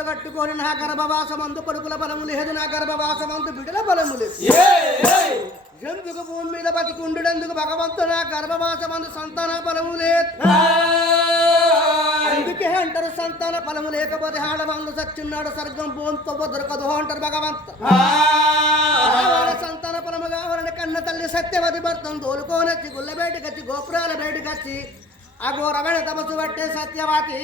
కట్టుకొని నా గర్భవాసమందు కొడుకుల బలము లేదు నా గర్భవాసమందు బిడ్డల బలము లేదు. ఎందుకు భూమి మీద బతికుండుడెందుకు భగవంతు నా గర్భవాసమందు సంతాన బలము లేదు? అందుకే అంటారు సంతాన ఫలము లేకపోతే ఆడవాళ్ళు సచ్చిన్నాడు స్వర్గం భూమితో దొరకదు అంటారు భగవంతు. సంతాన ఫలము కావాలని కన్న తల్లి సత్యవతి భర్తను తోలుకోనొచ్చి గుళ్ళ బయటకొచ్చి గోపురాల బయటకొచ్చి ఆ ఘోరమైన తపస్సు పట్టే సత్యవతి.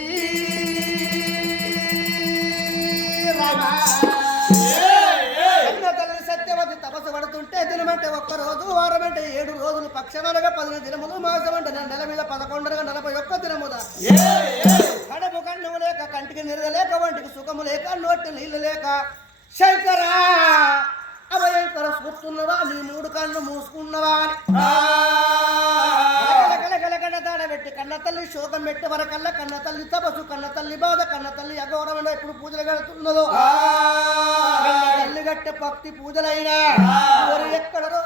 సత్యవతి తపస్సు పడుతుంటే దినమంటే ఒక్క రోజు వారం అంటే ఏడు రోజులు పక్షమనగా పదిహేను దినములు మాసం అంటే నెల మీద పదకొండుగా నలభై ఒక్క దినముదా కడుపు కన్నుము లేక కంటికి నిరద లేక వంటికి సుఖము లేక నోటి నీళ్ళు లేక. శంకరా అభయంకర స్ఫూర్తున్నవా నీ మూడు కళ్ళు మూసుకున్నవా అని. దాడబెట్టి కన్న తల్లి శోకం పెట్టి వరకల్లా కన్న తల్లి తపసు కన్న తల్లి బాధ కన్న తల్లి అఘోరమైన ఎప్పుడు పూజలు కడుతున్నదో కన్న తల్లి గట్టె భక్తి పూజలైనా. ఎక్కడరో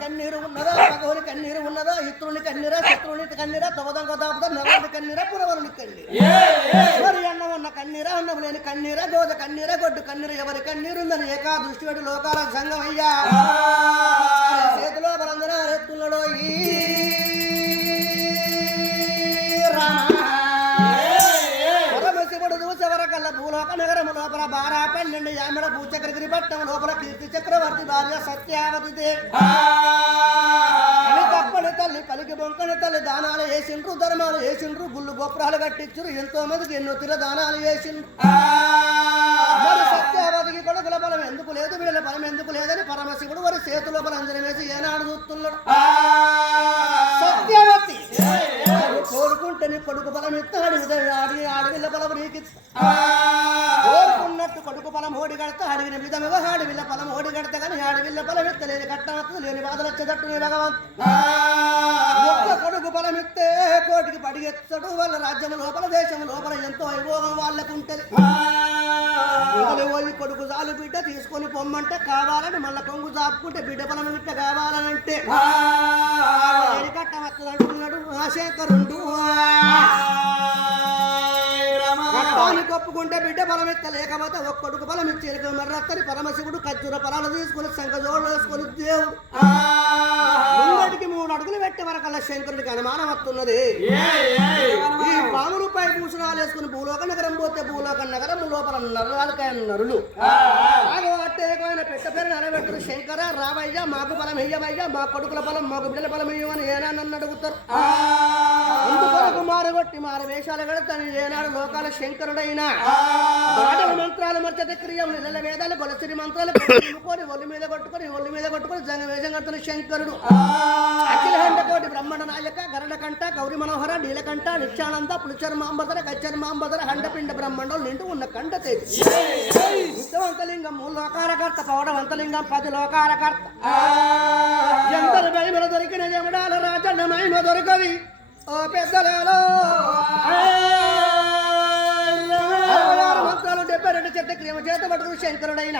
కన్నీరు ఉన్నదా కన్నీరు ఉన్నదా ఇతరుని కన్నీరా శత్రువుని కన్నీరా నగరుని కన్నీరా పురవరుని కన్నీరు. ఎవరి అన్నం ఉన్న కన్నీరా అన్నం లేని కన్నీరా గోద కన్నీరా గొడ్డు కన్నీరు ఎవరి కన్నీరు ఉందని ఏకా దృష్టి పెట్టి లోకాల సంఘం అయ్యా చేతిలో పరంజన ఎత్తున్నాడో ఈ భూలోక నగరము లోపల బారా పన్నెండు యామడ భూచక్రగిరి పట్టం లోపల కీర్తి చక్రవర్తి భార్య సత్యావతి దేవి అని తప్పని తల్లి పలికి బొంకని తల్లి వేసిండ్రు ధర్మాలు వేసిండ్రు గుళ్ళు గోపురాలు కట్టించురు ఎంతో మందికి ఎన్నో తిర దానాలు వేసిండ్రు సత్యావతికి కొడుకుల బలం ఎందుకు లేదు వీళ్ళ బలం ఎందుకు లేదని పరమశివుడు వారి చేతుల బలం వేసి ఏనాడు చూస్తున్నాడు. సత్యవతి! కోరుకుంటే నీ కొడుకు బలం ఇస్తాడు ఆడి ఆడవిల్ల బలం నీకు కోరుకున్నట్టు కొడుకు బలం ఓడి కడతా అడిగిన విధముగా ఆడవిల్ల బలం ఓడి కడతా కానీ ఆడవిల్ల బలం ఎత్తలేదు కట్టవత్తు లేని బాధలు వచ్చేటట్టు నీ భగవంతు. కోటికి పడిగెత్తడు వాళ్ళ రాజ్యం లోపల దేశం లోపల ఎంతో వైభోగం వాళ్ళకు ఉంటది మొదలు పోయి కొడుకు జాలు బిడ్డ తీసుకొని పొమ్మంటే కావాలని మళ్ళా కొంగు చాపుకుంటే బిడ్డ బలం బిడ్డ కావాలనంటే. కట్టవత్తు అంటున్నాడు ఆశేఖరుండు కట్టానికి ఒప్పుకుంటే బిడ్డ బలం ఎక్క లేకపోతే ఒక్క కొడుకు బలం ఇచ్చి మర్రత్తని పరమశివుడు ఖర్జూర ఫలాలు తీసుకుని శంఖ జోళ్ళు వేసుకొని దేవుడు. ముందటికి మూడు అడుగులు పెట్టే వరకల్లా శంకరుడికి అనుమానం వస్తున్నది. ఈ పాములు పై భూషణాలు వేసుకుని భూలోక నగరం పోతే భూలోక నగరం లోపల నరకాయ నరులు. అట్టేకమైన పెట్ట పేరు నిలబెట్టరు శంకర రావయ్యా మాకు బలం ఇయ్యవయ్యా మా కొడుకుల బలం మాకు బిడ్డల బలం ఇయ్యమని ఏనా నన్ను అడుగుతారు? మారగొట్టి మార వేషాలు కడతాను. ఏనాడు లోకాల శంకరుడైనా మంత్రాలు మర్చట క్రియం నెల వేదాలు బలసిరి మంత్రాలు కొట్టుకొని ఒళ్ళు మీద కొట్టుకొని ఒళ్ళు మీద కొట్టుకొని జంగ వేషం కడుతున్న శంకరుడు. అఖిల హండ కోటి బ్రహ్మణ నాయక గరడ కంట గౌరి మనోహర నీలకంఠ నిత్యానంద పులిచర్మాంబదర కచ్చర్మాంబదర హండపిండ బ్రహ్మండం నిండు ఉన్న కంట తేజి. మూడు లోకారకర్త పౌడవంతలింగం పది లోకారకర్త. ఎందరు మహిమల దొరికిన జమడాల రాజన్న మహిమ దొరకవి ఓ పెద్దలలో. మంత్రాలు డెబ్బై రెండు చెట్ల క్రియ చేత పట్టుకుని శంకరుడైన.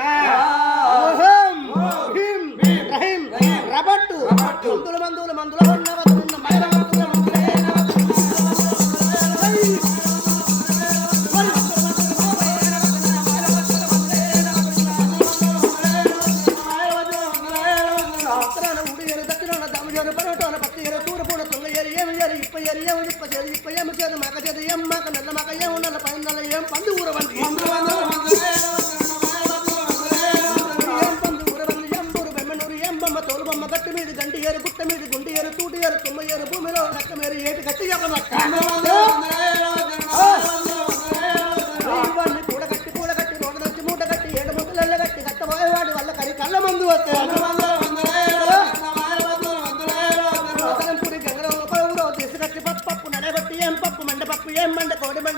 పప్పు మండ పప్పు ఏం మండ కోడి మండ ఏం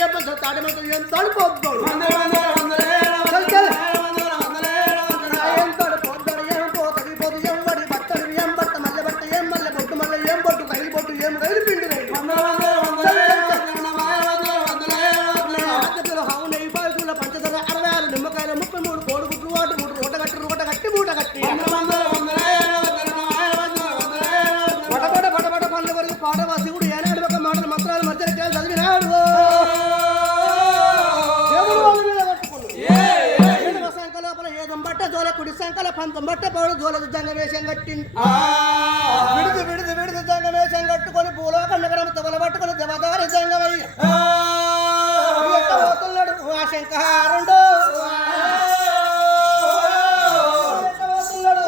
మత్త కోడి ఏం మంట తాడి వేదం బట్ట జోల కుడి సంకల పంతం బట్ట పౌడు జోల జంగ వేషం కట్టింది. విడిది విడిది విడుదు జంగ వేషం కట్టుకొని భూలోక నగరం తవల పట్టుకొని దేవదారి జంగమయ్య పోతున్నాడు ఆ. శంకహారుడు పోతున్నాడు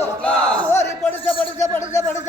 పడుచ పడుచ పడుచ పడుచ